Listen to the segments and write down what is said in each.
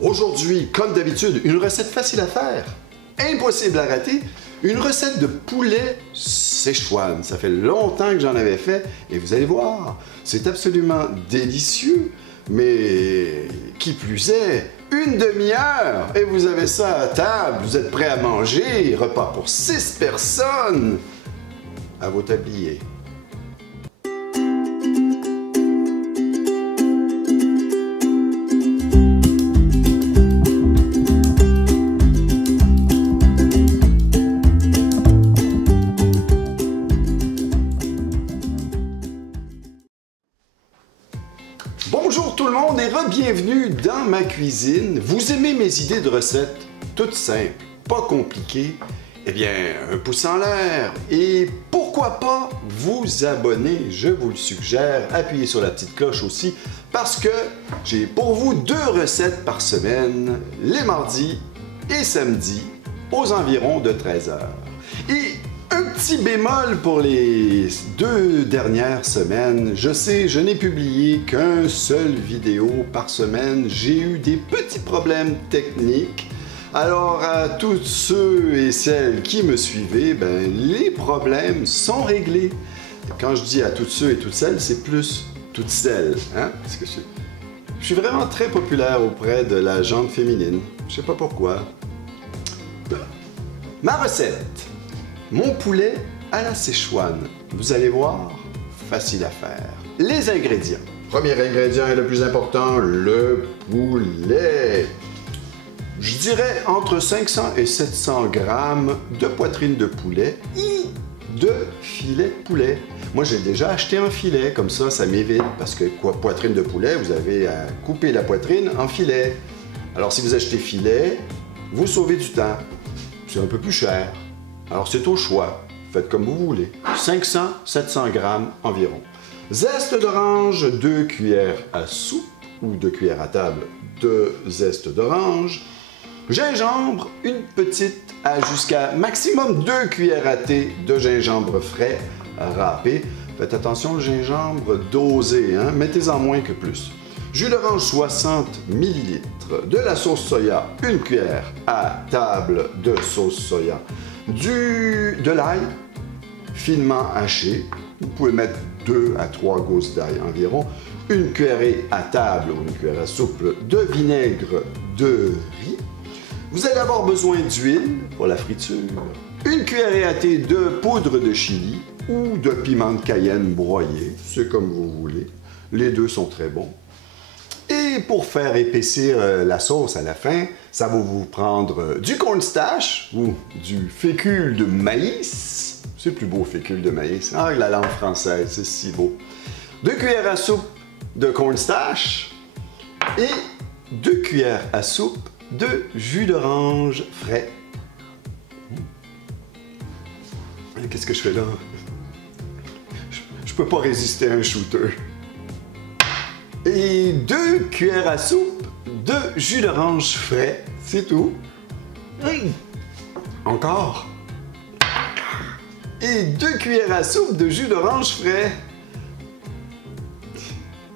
Aujourd'hui, comme d'habitude, une recette facile à faire, impossible à rater, une recette de poulet Szechuan. Ça fait longtemps que j'en avais fait et vous allez voir, c'est absolument délicieux, mais qui plus est, une demi-heure et vous avez ça à table, vous êtes prêts à manger, repas pour 6 personnes, à vos tabliers. Bonjour tout le monde et re-bienvenue dans ma cuisine. Vous aimez mes idées de recettes toutes simples, pas compliquées? Eh bien, un pouce en l'air et pourquoi pas vous abonner, je vous le suggère. Appuyez sur la petite cloche aussi parce que j'ai pour vous 2 recettes par semaine, les mardis et samedis, aux environs de 13h. Et un petit bémol pour les 2 dernières semaines. Je sais, je n'ai publié qu'un seul vidéo par semaine. J'ai eu des petits problèmes techniques. Alors, à tous ceux et celles qui me suivez, les problèmes sont réglés. Quand je dis à toutes ceux et toutes celles, c'est plus toutes celles. Hein? Parce que je suis vraiment très populaire auprès de la gente féminine. Je sais pas pourquoi. Ma recette. Mon poulet à la Szechuan. Vous allez voir, facile à faire. Les ingrédients. Premier ingrédient et le plus important, le poulet. Je dirais entre 500 et 700 grammes de poitrine de poulet et de filet de poulet. Moi, j'ai déjà acheté un filet, comme ça m'évite. Parce que poitrine de poulet, vous avez à couper la poitrine en filet. Alors, si vous achetez filet, vous sauvez du temps. C'est un peu plus cher. Alors, c'est au choix. Faites comme vous voulez. 500-700 grammes environ. Zeste d'orange, 2 cuillères à soupe ou 2 cuillères à table de zeste d'orange. Gingembre, une petite à jusqu'à maximum 2 cuillères à thé de gingembre frais râpé. Faites attention, le gingembre dosé, hein? Mettez-en moins que plus. Jus d'orange 60 ml. De la sauce soya, 1 cuillère à table de sauce soya. De l'ail finement haché. Vous pouvez mettre 2 à 3 gousses d'ail environ. 1 cuillerée à table ou 1 cuillère à soupe de vinaigre de riz. Vous allez avoir besoin d'huile pour la friture. 1 cuillerée à thé de poudre de chili ou de piment de Cayenne broyé. C'est comme vous voulez. Les deux sont très bons. Et pour faire épaissir la sauce à la fin, ça va vous prendre du cornstarch ou du fécule de maïs. C'est plus beau, fécule de maïs. Ah, la langue française, c'est si beau. 2 cuillères à soupe de cornstarch et 2 cuillères à soupe de jus d'orange frais. Qu'est-ce que je fais là? Je peux pas résister à un shooter. Et 2 cuillères à soupe de jus d'orange frais, c'est tout. Encore. Et 2 cuillères à soupe de jus d'orange frais.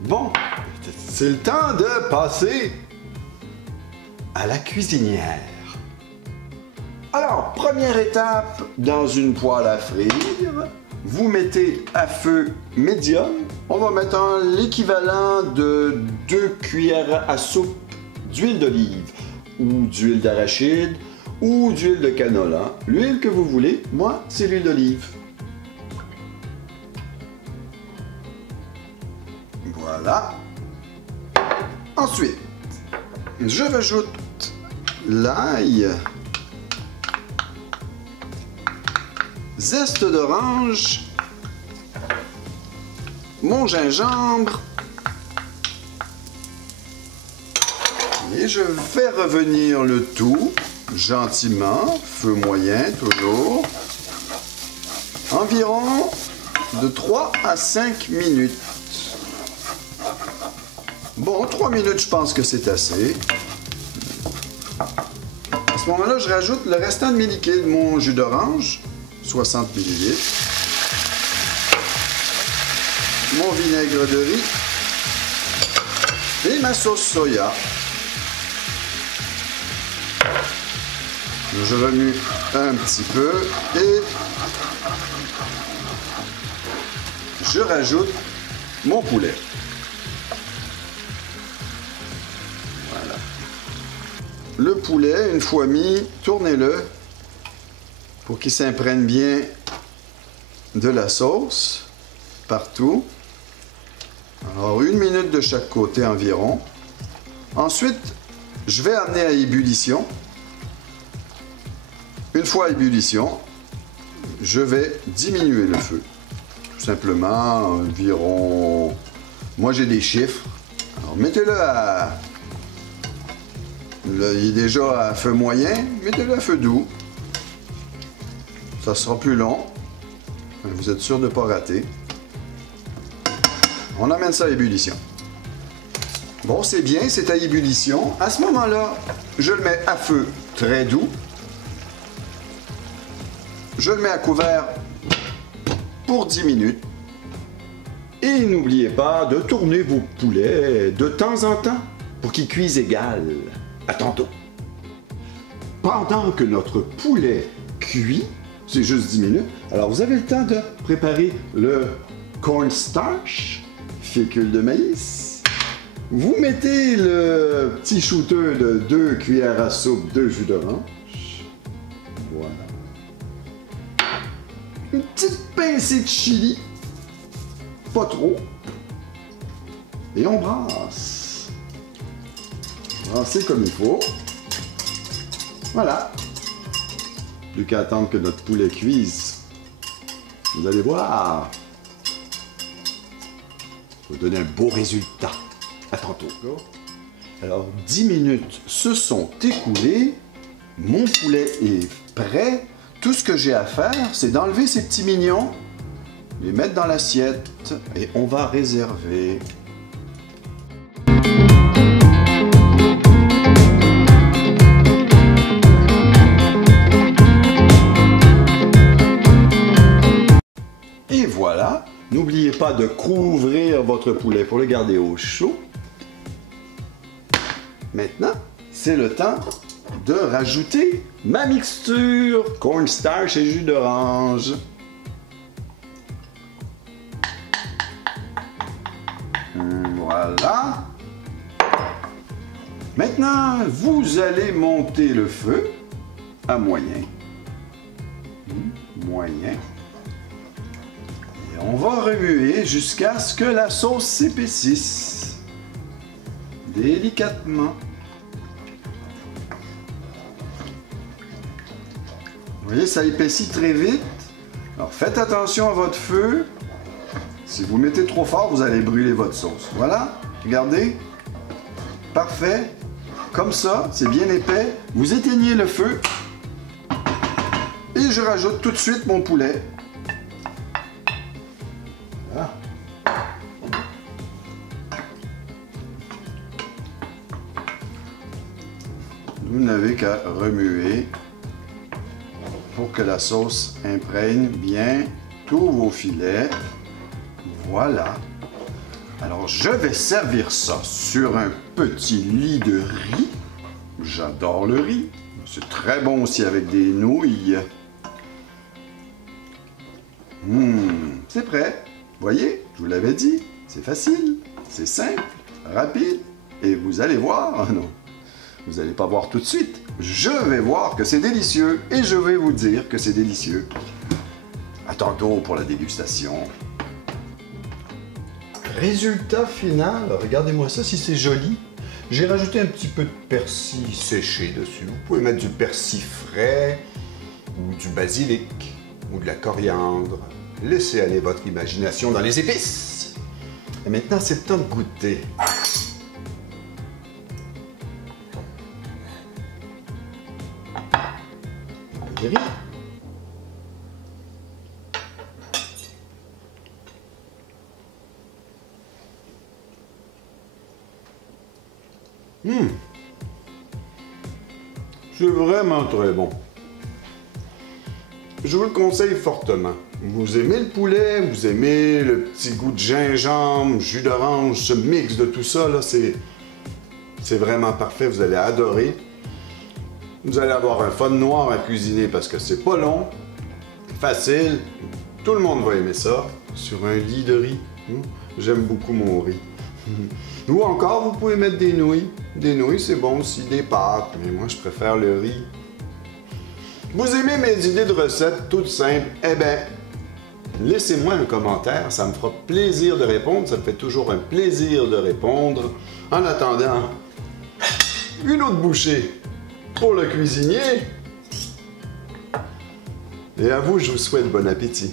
Bon, c'est le temps de passer à la cuisinière. Alors, première étape, dans une poêle à frire, vous mettez à feu médium. On va mettre l'équivalent de 2 cuillères à soupe d'huile d'olive ou d'huile d'arachide ou d'huile de canola. L'huile que vous voulez, moi, c'est l'huile d'olive. Voilà. Ensuite, je rajoute l'ail, zeste d'orange, mon gingembre et je fais revenir le tout gentiment, feu moyen toujours, environ de 3 à 5 minutes. Bon, 3 minutes, je pense que c'est assez. À ce moment-là, je rajoute le restant de mes liquides, mon jus d'orange, 60 ml, mon vinaigre de riz et ma sauce soya. Je remue un petit peu et je rajoute mon poulet. Voilà. Le poulet, une fois mis, tournez-le pour qu'il s'imprègne bien de la sauce partout. Alors, 1 minute de chaque côté environ. Ensuite, je vais amener à ébullition. Une fois à ébullition, je vais diminuer le feu. Tout simplement, environ... Moi, j'ai des chiffres. Alors, mettez-le à... Là, il est déjà à feu moyen. Mettez-le à feu doux. Ça sera plus long. Vous êtes sûr de ne pas rater. On amène ça à ébullition. Bon, c'est bien, c'est à ébullition. À ce moment-là, je le mets à feu très doux. Je le mets à couvert pour 10 minutes. Et n'oubliez pas de tourner vos poulets de temps en temps pour qu'ils cuisent égal. À tantôt. Pendant que notre poulet cuit, c'est juste 10 minutes, alors vous avez le temps de préparer le cornstarch, fécule de maïs. Vous mettez le petit shooter de 2 cuillères à soupe de jus d'orange. Voilà. Une petite pincée de chili. Pas trop. Et on brasse. Brasser comme il faut. Voilà. Plus qu'à attendre que notre poulet cuise. Vous allez voir. Ça va donner un beau résultat. À tantôt. Alors, 10 minutes se sont écoulées. Mon poulet est prêt. Tout ce que j'ai à faire, c'est d'enlever ces petits mignons, les mettre dans l'assiette et on va réserver. Et voilà. N'oubliez pas de couvrir votre poulet pour le garder au chaud. Maintenant, c'est le temps de rajouter ma mixture cornstarch et jus d'orange. Voilà. Maintenant, vous allez monter le feu à moyen. Moyen. Et on va remuer jusqu'à ce que la sauce s'épaississe. Délicatement. Vous voyez, ça épaissit très vite. Alors, faites attention à votre feu. Si vous mettez trop fort, vous allez brûler votre sauce. Voilà, regardez. Parfait. Comme ça, c'est bien épais. Vous éteignez le feu. Et je rajoute tout de suite mon poulet. Voilà. Vous n'avez qu'à remuer pour que la sauce imprègne bien tous vos filets. Voilà. Alors, je vais servir ça sur un petit lit de riz. J'adore le riz. C'est très bon aussi avec des nouilles. C'est prêt. Voyez, je vous l'avais dit. C'est facile, c'est simple, rapide. Et vous allez voir, non, vous n'allez pas voir tout de suite. Je vais voir que c'est délicieux et je vais vous dire que c'est délicieux. À tantôt pour la dégustation. Résultat final, regardez-moi ça si c'est joli. J'ai rajouté un petit peu de persil séché dessus. Vous pouvez mettre du persil frais ou du basilic ou de la coriandre. Laissez aller votre imagination dans les épices. Et maintenant, c'est le temps de goûter. Le riz. C'est vraiment très bon. Je vous le conseille fortement. Vous aimez le poulet, vous aimez le petit goût de gingembre, jus d'orange, ce mix de tout ça, là, c'est vraiment parfait. Vous allez adorer. Vous allez avoir un fun noir à cuisiner parce que c'est pas long, facile, tout le monde va aimer ça, sur un lit de riz. J'aime beaucoup mon riz. Ou encore, vous pouvez mettre des nouilles. Des nouilles, c'est bon aussi, des pâtes, mais moi, je préfère le riz. Vous aimez mes idées de recettes toutes simples? Eh bien, laissez-moi un commentaire, ça me fera plaisir de répondre, ça me fait toujours un plaisir de répondre. En attendant, une autre bouchée pour le cuisinier. Et à vous, je vous souhaite bon appétit.